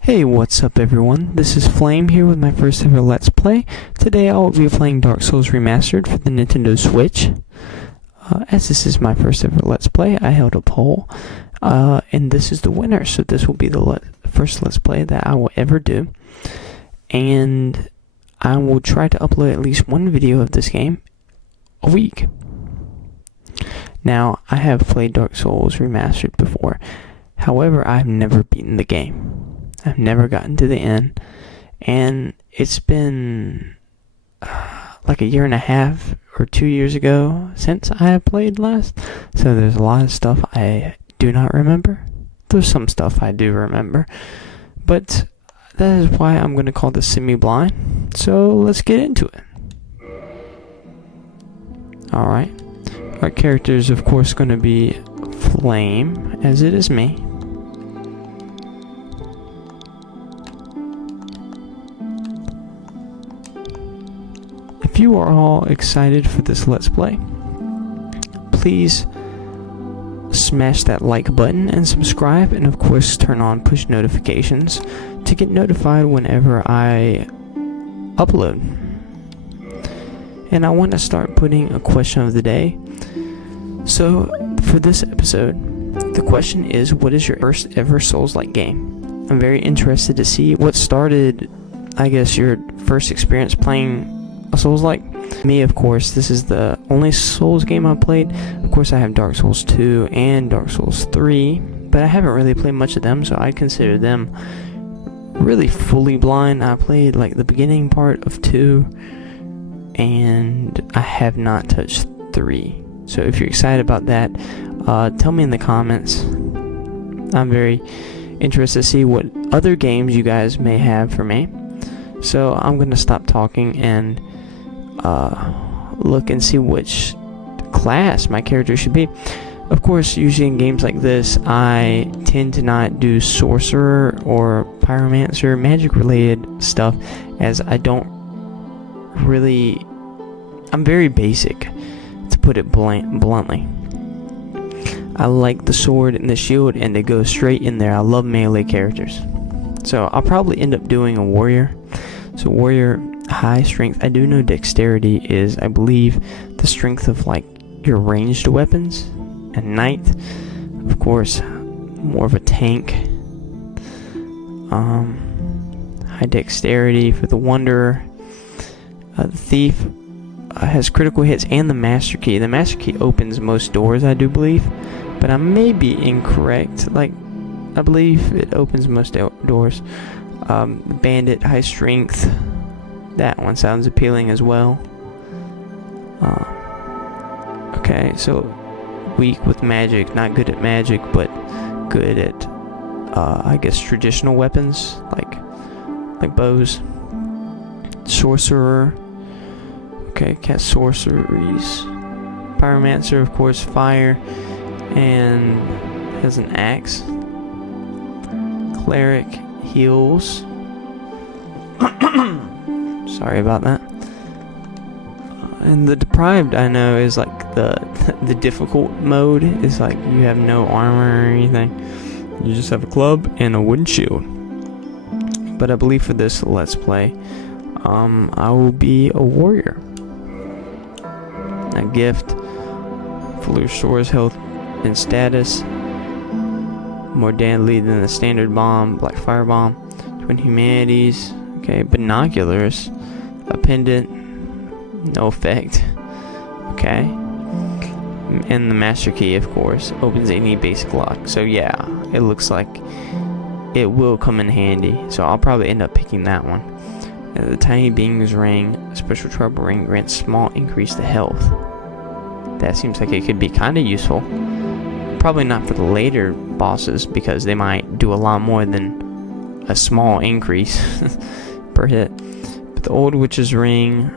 Hey, what's up everyone? This is Flame here with my first ever Let's Play. Today I will be playing Dark Souls Remastered for the Nintendo Switch. As this is my first ever Let's Play, I held a poll, and this is the winner, so this will be the first Let's Play that I will ever do. And I will try to upload at least one video of this game a week. Now, I have played Dark Souls Remastered before, however, I've never beaten the game. I've never gotten to the end, and it's been like a year and a half or 2 years ago since I have played last, so there's a lot of stuff I do not remember. There's some stuff I do remember, but that is why I'm going to call this semi-blind, so let's get into it. Alright, our character is of course going to be Flame, as it is me. If you are all excited for this Let's Play, please smash that like button and subscribe, and of course turn on push notifications to get notified whenever I upload. And I want to start putting a question of the day. So for this episode, the question is, what is your first ever Souls-like game? I'm very interested to see what started, I guess, your first experience playing a Souls-like. Me, of course, this is the only Souls game I've played. Of course, I have Dark Souls 2 and Dark Souls 3, but I haven't really played much of them, so I'd consider them really fully blind. I played like the beginning part of 2, and I have not touched 3. So if you're excited about that, tell me in the comments. I'm very interested to see what other games you guys may have for me. So I'm going to stop talking and look and see which class my character should be. Of course, usually in games like this, I tend to not do sorcerer or pyromancer, magic related stuff, as I don't really, I'm very basic, to put it bluntly. I like the sword and the shield, and they go straight in there. I love melee characters, so I'll probably end up doing a warrior. So warrior, high strength. I do know dexterity is, I believe, the strength of like your ranged weapons. And knight, of course, more of a tank. High dexterity for the wanderer. The thief has critical hits and the master key. The master key opens most doors, I do believe, but I may be incorrect. Like, I believe it opens most doors. Bandit, high strength. That one sounds appealing as well. Okay, so weak with magic, not good at magic, but good at, I guess, traditional weapons, like bows. Sorcerer. Okay, cast sorceries. Pyromancer, of course, fire, and has an axe. Cleric heals. Sorry about that. And the deprived, I know, is like the difficult mode is like you have no armor or anything. You just have a club and a wooden shield. But I believe for this Let's Play, I will be a warrior. A gift fully restores health and status. More deadly than the standard bomb, black fire bomb. Twin humanities. Okay, binoculars. A pendant. No effect. Okay. And the master key, of course, opens any basic lock. So yeah, it looks like it will come in handy. So I'll probably end up picking that one. And the tiny being's ring, special trouble ring, grants small increase to health. That seems like it could be kind of useful. Probably not for the later bosses, because they might do a lot more than a small increase per hit. But the old witch's ring,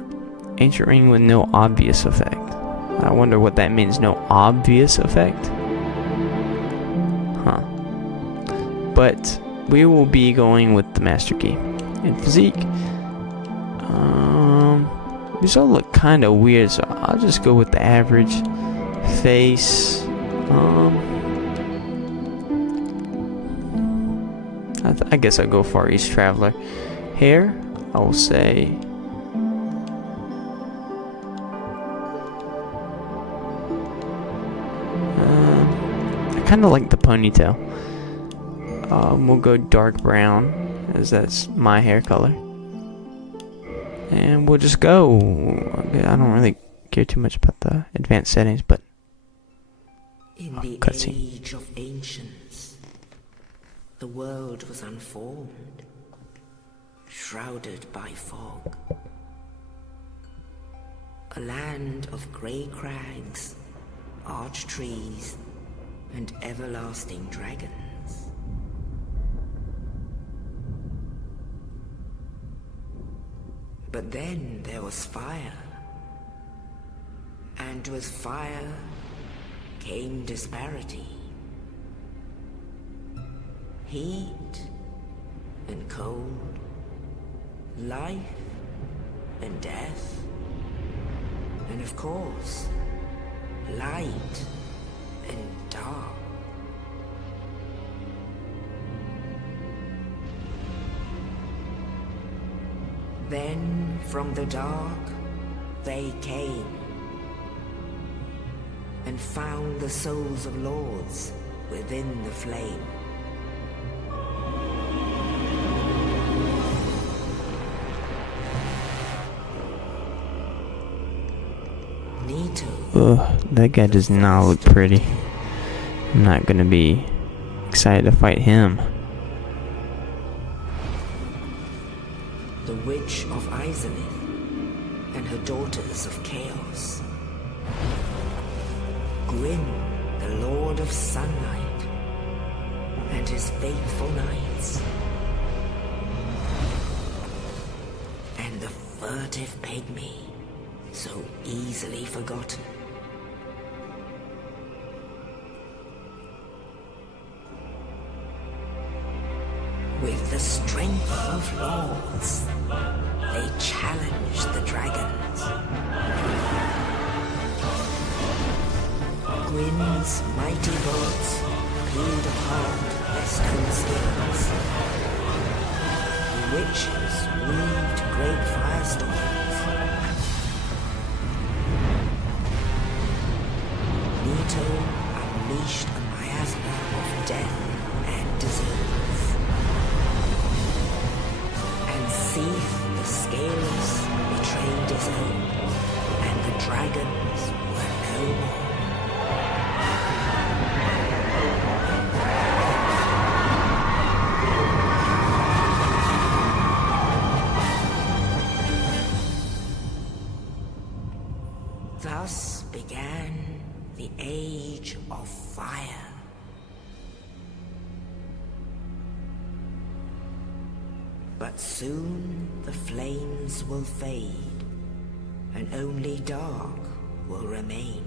ancient ring with no obvious effect. I wonder what that means, no obvious effect? Huh. But we will be going with the master key. And physique. These all look kind of weird, so I'll just go with the average. Face. I guess I'll go Far East Traveler. Hair, I will say. I kind of like the ponytail. We'll go dark brown, as that's my hair color. And we'll just go. I don't really care too much about the advanced settings, but in the cutscene. age of ancients, the world was unformed, shrouded by fog. A land of grey crags, arch trees, and everlasting dragons. But then there was fire, and with fire came disparity. Heat and cold, life and death, and of course, light and dark. Then from the dark they came and found the souls of lords within the flame. Nito. Ugh, that guy does not look pretty. I'm not gonna be excited to fight him. The Witch of Izalith and her daughters of Chaos. Gwyn, the Lord of Sunlight, and his faithful knights. And the furtive pygmy, so easily forgotten. With the strength of lords, they challenged the dragons. Gwyn's mighty bolts peeled apart their stone spears. The witches weaved great firestorms. Nito unleashed a miasma of death and disease. The scales betrayed his own, and the dragons were no more. Thus began the Age of Fire. But soon the flames will fade, and only dark will remain.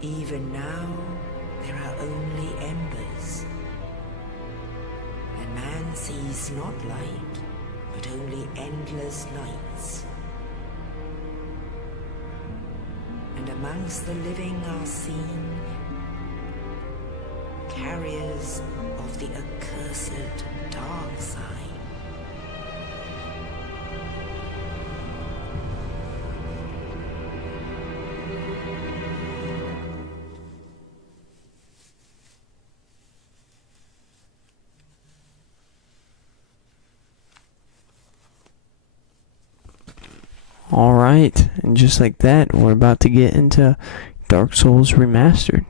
Even now, there are only embers, and man sees not light, but only endless nights. And amongst the living are seen carriers of the accursed dark side. Alright, and just like that, we're about to get into Dark Souls Remastered.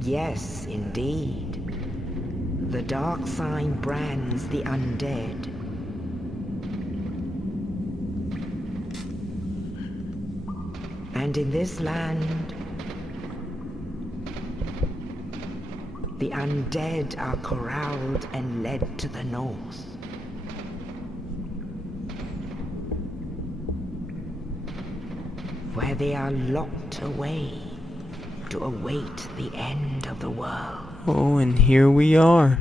Yes, indeed. The dark sign brands the undead. And in this land, the undead are corralled and led to the north. Where they are locked away to await the end of the world. Oh, and here we are.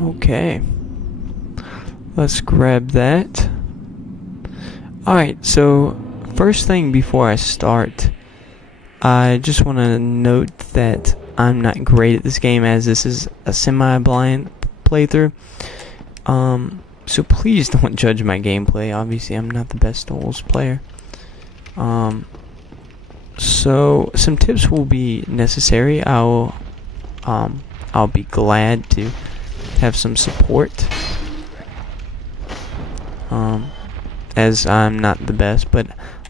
Okay. Let's grab that. Alright, so first thing before I start, I just want to note that I'm not great at this game, as this is a semi-blind playthrough. So please don't judge my gameplay. Obviously, I'm not the best Souls player. So some tips will be necessary. I'll be glad to have some support. As I'm not the best, but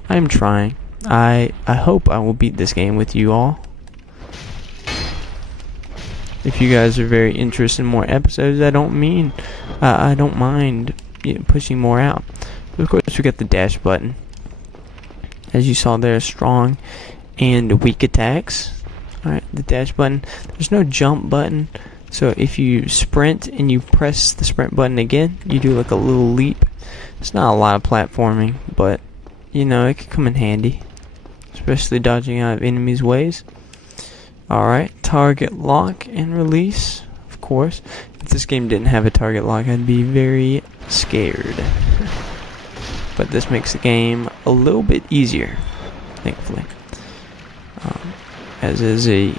I'm trying. I hope I will beat this game with you all. If you guys are very interested in more episodes, I don't mind pushing more out. But of course, we got the dash button. As you saw there, strong and weak attacks. Alright, the dash button. There's no jump button. So if you sprint and you press the sprint button again, you do like a little leap. It's not a lot of platforming, but you know, it could come in handy. Especially dodging out of enemies' ways. Alright, target lock and release. Of course. If this game didn't have a target lock, I'd be very scared. But this makes the game a little bit easier, thankfully. As is a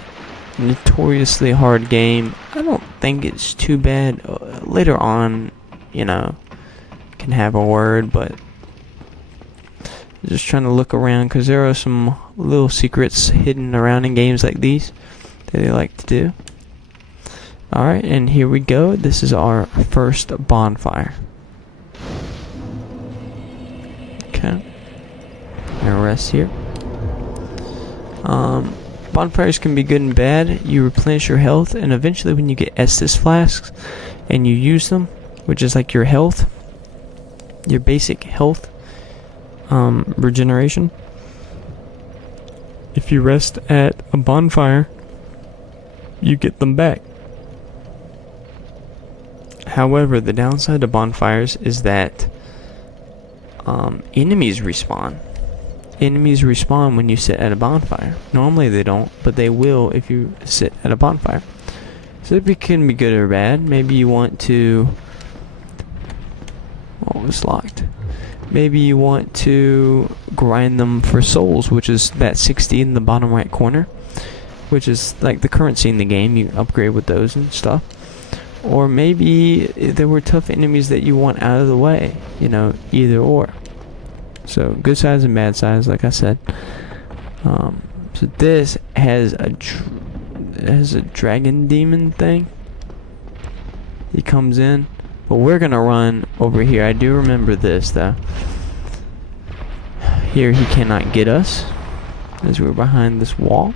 notoriously hard game, I don't think it's too bad. Later on, you know, can have a word, but just trying to look around, because there are some little secrets hidden around in games like these that they like to do. Alright, and here we go. This is our first bonfire. Okay. Gonna rest here. Bonfires can be good and bad. You replenish your health, and eventually when you get Estus flasks and you use them, which is like your health, your basic health regeneration, if you rest at a bonfire, you get them back. However, the downside to bonfires is that enemies respawn. Enemies respawn when you sit at a bonfire. Normally they don't, but they will if you sit at a bonfire. So it can be good or bad. Maybe you want to... Oh, it's locked. Maybe you want to grind them for souls, which is that 60 in the bottom right corner, which is like the currency in the game. You upgrade with those and stuff. Or maybe there were tough enemies that you want out of the way. You know, either or. So good size and bad size, like I said. So this has a dragon demon thing. He comes in, but we're gonna run over here. I do remember this though. Here he cannot get us, as we're behind this wall.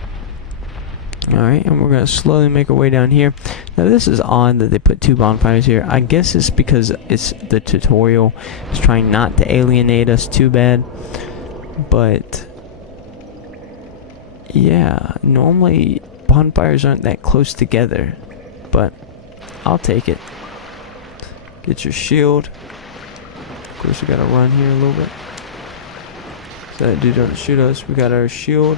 Alright, and we're gonna slowly make our way down here. Now this is odd that they put two bonfires here. I guess it's because it's the tutorial is trying not to alienate us too bad. But yeah, normally bonfires aren't that close together. But I'll take it. Get your shield. Of course we gotta run here a little bit, so that dude don't shoot us. We got our shield.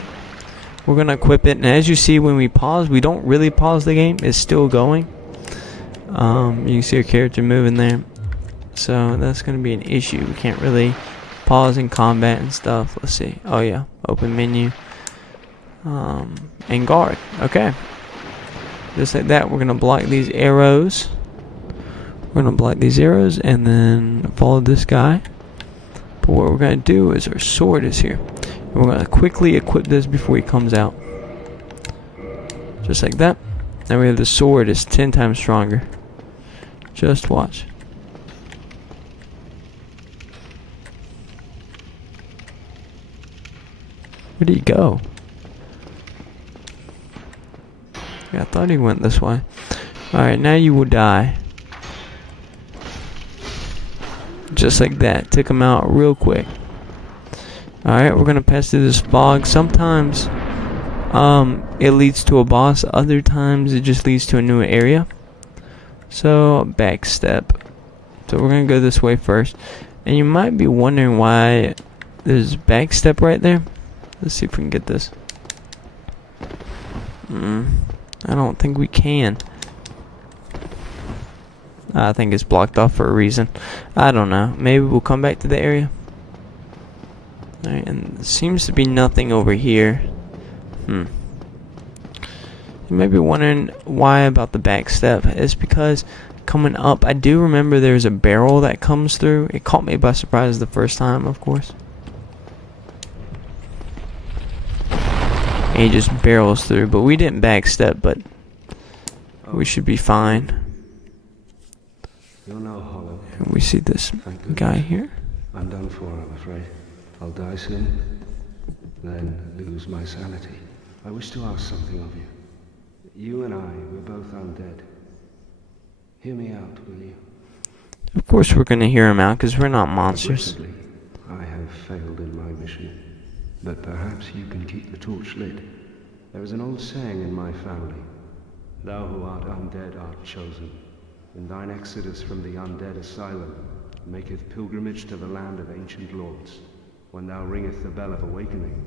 We're gonna equip it, and as you see, when we pause, we don't really pause the game. It's still going. You can see our character moving there, so that's gonna be an issue. We can't really pause in combat and stuff. Let's see. Oh yeah, open menu, and guard. Okay, just like that. We're gonna block these arrows. We're gonna block these arrows, and then follow this guy. But what we're gonna do is our sword is here. We're going to quickly equip this before he comes out. Just like that. Now we have the sword. It's 10 times stronger. Just watch. Where did he go? Yeah, I thought he went this way. Alright, now you will die. Just like that. Took him out real quick. Alright, we're gonna pass through this fog. Sometimes it leads to a boss, other times it just leads to a new area. So, back step. So we're gonna go this way first. And you might be wondering why there's back step right there. Let's see if we can get this. I don't think we can. I think it's blocked off for a reason. I don't know. Maybe we'll come back to the area. Alright, and there seems to be nothing over here. You may be wondering why about the back step. It's because coming up, I do remember there's a barrel that comes through. It caught me by surprise the first time, of course. And he just barrels through, but we didn't backstep, but we should be fine. You're no hollow. And we see this guy here. I'm done for, I'm afraid. I'll die soon, then lose my sanity. I wish to ask something of you. You and I, we're both undead. Hear me out, will you? Of course we're going to hear him out, because we're not monsters. Admittedly, I have failed in my mission, but perhaps you can keep the torch lit. There is an old saying in my family. Thou who art undead art chosen. In thine exodus from the Undead Asylum, maketh pilgrimage to the land of ancient lords. When thou ringeth the bell of awakening,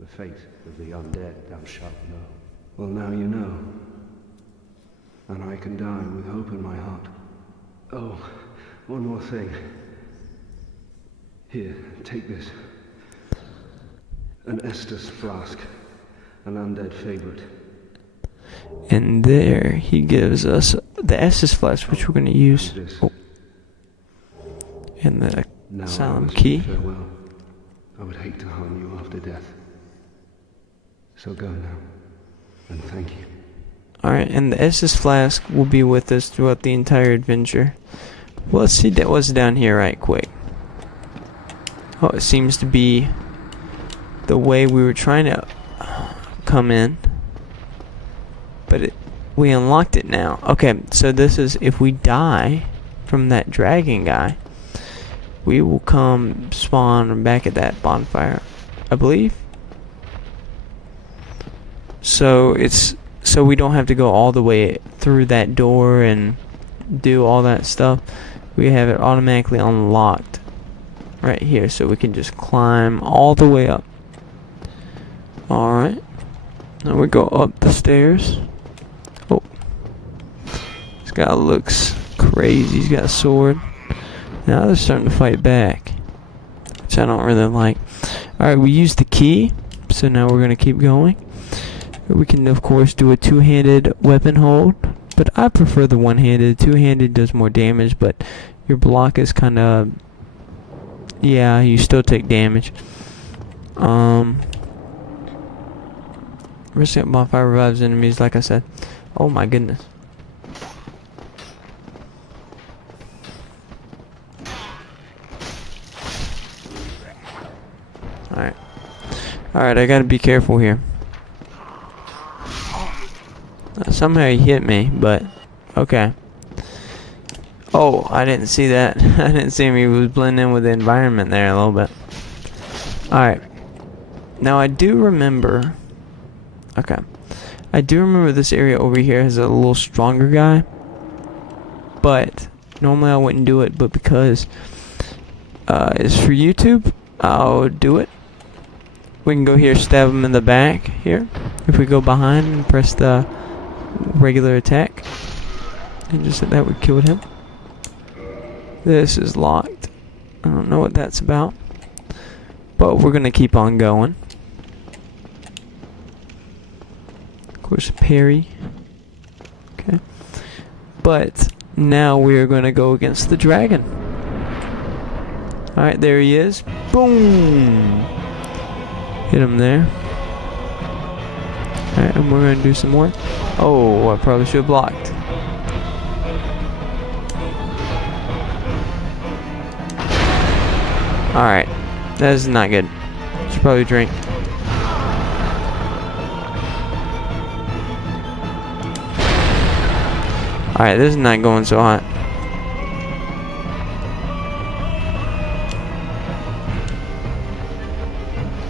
the fate of the undead thou shalt know. Well, now you know. And I can die with hope in my heart. Oh, one more thing. Here, take this. An Estus flask. An undead favorite. And there he gives us the Estus flask, which we're going to use. Oh. And the Asylum key. Farewell. I would hate to harm you after death. So go now. And thank you. Alright, and the Estus flask will be with us throughout the entire adventure. Well, let's see what's down here right quick. Oh, it seems to be the way we were trying to come in. But we unlocked it now. Okay, so this is if we die from that dragon guy, we will come spawn back at that bonfire, I believe. So we don't have to go all the way through that door and do all that stuff. We have it automatically unlocked right here, so we can just climb all the way up. Alright. Now we go up the stairs. Oh. This guy looks crazy. He's got a sword. Now they're starting to fight back, which I don't really like. Alright, we used the key, so now we're going to keep going. We can, of course, do a two-handed weapon hold, but I prefer the one-handed. Two-handed does more damage, but your block is kind of... yeah, you still take damage. Resting bonfire revives enemies, like I said. Oh my goodness. Alright, I gotta be careful here. Somehow he hit me, but okay. Oh, I didn't see that. I didn't see him. He was blending in with the environment there a little bit. Alright. Now I do remember... okay. I do remember this area over here has a little stronger guy. But normally I wouldn't do it, but because it's for YouTube, I'll do it. We can go here, stab him in the back here. If we go behind and press the regular attack, and just that would kill him. This is locked. I don't know what that's about, but we're gonna keep on going. Of course, parry. Okay, but now we are gonna go against the dragon. All right, there he is. Boom! Hit him there. Alright, and we're gonna do some more. Oh, I probably should have blocked. Alright, that is not good. Should probably drink. Alright, this is not going so hot.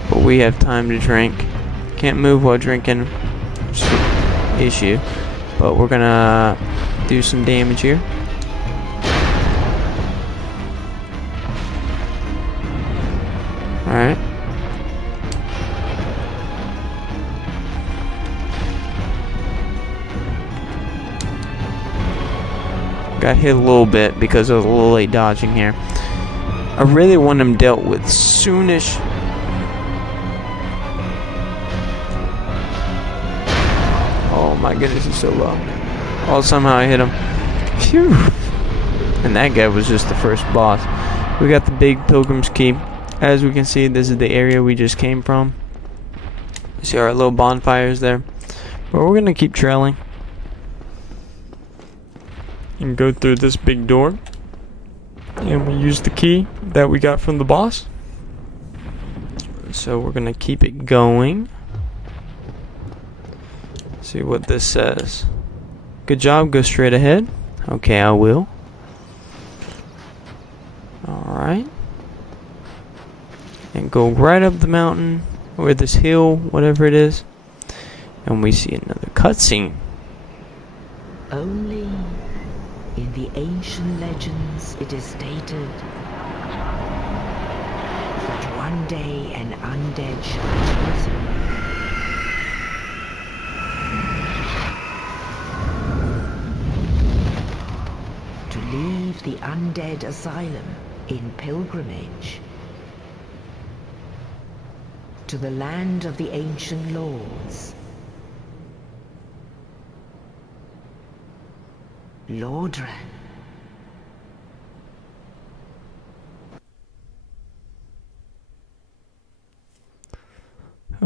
But we have time to drink. Can't move while drinking. Issue. But we're gonna do some damage here. Alright. Got hit a little bit because I was a little late dodging here. I really want him dealt with soonish. Oh my goodness, he's so low. Oh, somehow I hit him. Phew. And that guy was just the first boss. We got the big Pilgrim's Keep. As we can see, this is the area we just came from. See our little bonfires there. But we're gonna keep trailing. And go through this big door. And we use the key that we got from the boss. So we're gonna keep it going. See what this says. Good job, go straight ahead. Okay, I will. Alright. And go right up the mountain, or this hill, whatever it is. And we see another cutscene. Only in the ancient legends it is stated that one day an undead shall resurrect. To leave the Undead Asylum in pilgrimage to the land of the ancient lords. Lordran.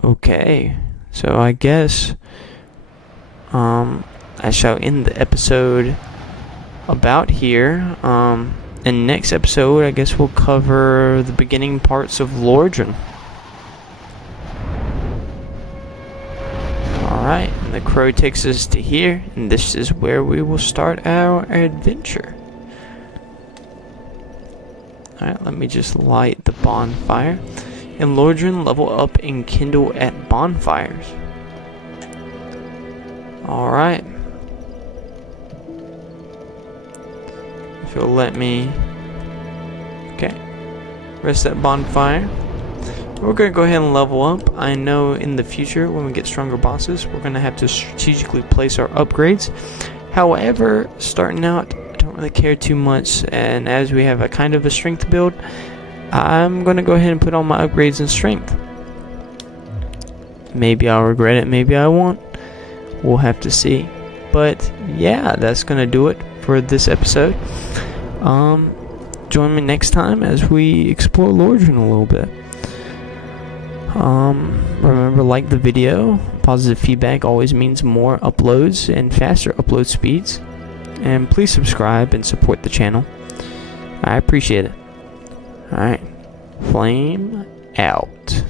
Okay, so I guess I shall end the episode about here. In next episode, I guess we'll cover the beginning parts of Lordran. Alright, and the crow takes us to here, and this is where we will start our adventure. Alright, let me just light the bonfire. In Lordran, level up and kindle at bonfires. Alright. If you'll let me... Okay. Rest that bonfire. We're going to go ahead and level up. I know in the future, when we get stronger bosses, we're going to have to strategically place our upgrades. However, starting out, I don't really care too much. And as we have a kind of a strength build, I'm going to go ahead and put all my upgrades in strength. Maybe I'll regret it, maybe I won't. We'll have to see. But yeah, that's going to do it for this episode. Join me next time as we explore Lordran a little bit. Remember, like the video. Positive feedback always means more uploads and faster upload speeds. And please subscribe and support the channel. I appreciate it. Alright. Flame out.